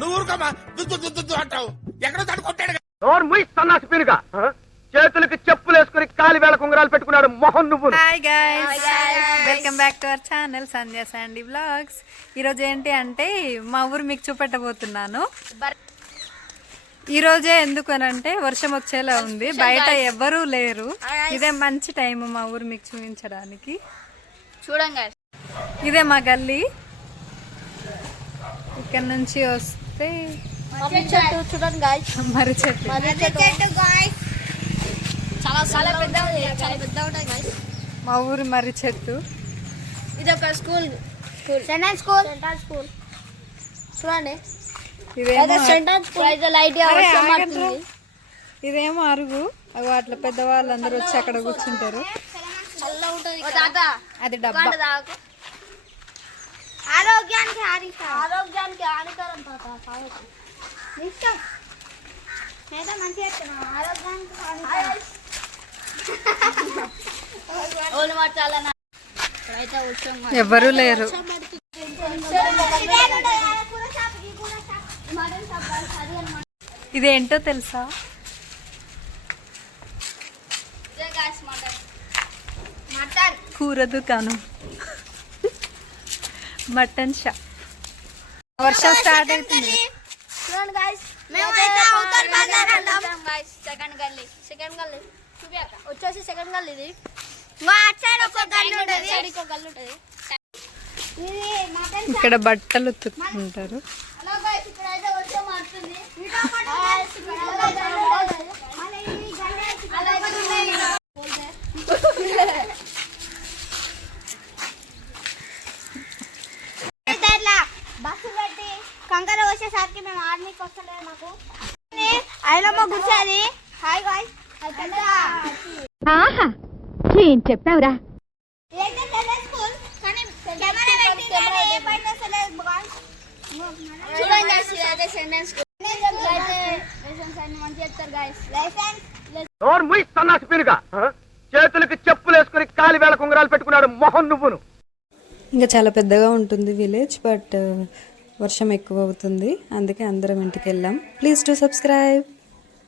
నువ్వు ఊరుకోమా అంటావు ఎక్కడో తడుకొట్టాడు. నోరు ముయ్ సన్నాసి పీనుగా. చేతులకి చెప్పులు వేసుకుని కాలి వేళ కుంగరాలు పెట్టుకున్నాడు మొహం నువ్వు. Hi guys, welcome back to our channel Sandhya Sandy vlogs. ఈరోజు ఏంటి అంటే మా ఊరు మీకు చూపెట్టబోతున్నాను. ఈ రోజే ఎందుకు అనంటే వర్షం వచ్చేలా ఉంది, బయట ఎవ్వరూ లేరు. ఇదే మంచి టైం మా ఊరు మీకు చూపించడానికి. చూడండి, ఇదే మా గల్లీ. ఇక్కడ నుంచి వస్తే చూడండి గాయ్స్, మర్రి చెట్టు చాలా పెద్ద ఉంటుంది గాయ్స్. మా ఊరు మర్రి చెట్టు. ఇది ఒక స్కూల్ సెంటర్ స్కూల్ చూడండి. ఇదేమో అరుగు. అవి అట్లా పెద్దవాళ్ళందరూ వచ్చి అక్కడ కూర్చుంటారు. అది డబ్బా. ఆరోగ్యానికి హానికరం ఎవ్వరూ లేరు. ఇదేంటో తెలుసా? కూర దుకాణం, మటన్ షాప్. వర్షం స్టార్ట్ అవుతుంది. సెకండ్ గల్లీ వచ్చేసి సెకండ్ గల్లీ. ఇది ఇక్కడ బట్టలు ఉతుక్కుంటారు. బస్సు పెట్టి కంకర వచ్చేసరికి మేము ఆర్మీకి వస్తలేదు. మాకు అయినమ్మ కూర్చోది. హాయ్ గాయ్స్, ఏం చెప్పావురా? నోరు ముయ్ సన్నాసి పీనుగా. చేతులకి చెప్పులు వేసుకుని కాలి వేళ కుంగరాలు పెట్టుకున్నాడు మొహం నువ్వును. ఇంకా చాలా పెద్దగా ఉంటుంది విలేజ్, బట్ వర్షం ఎక్కువ అవుతుంది, అందుకే అందరం ఇంటికి వెళ్ళాం. Please to subscribe.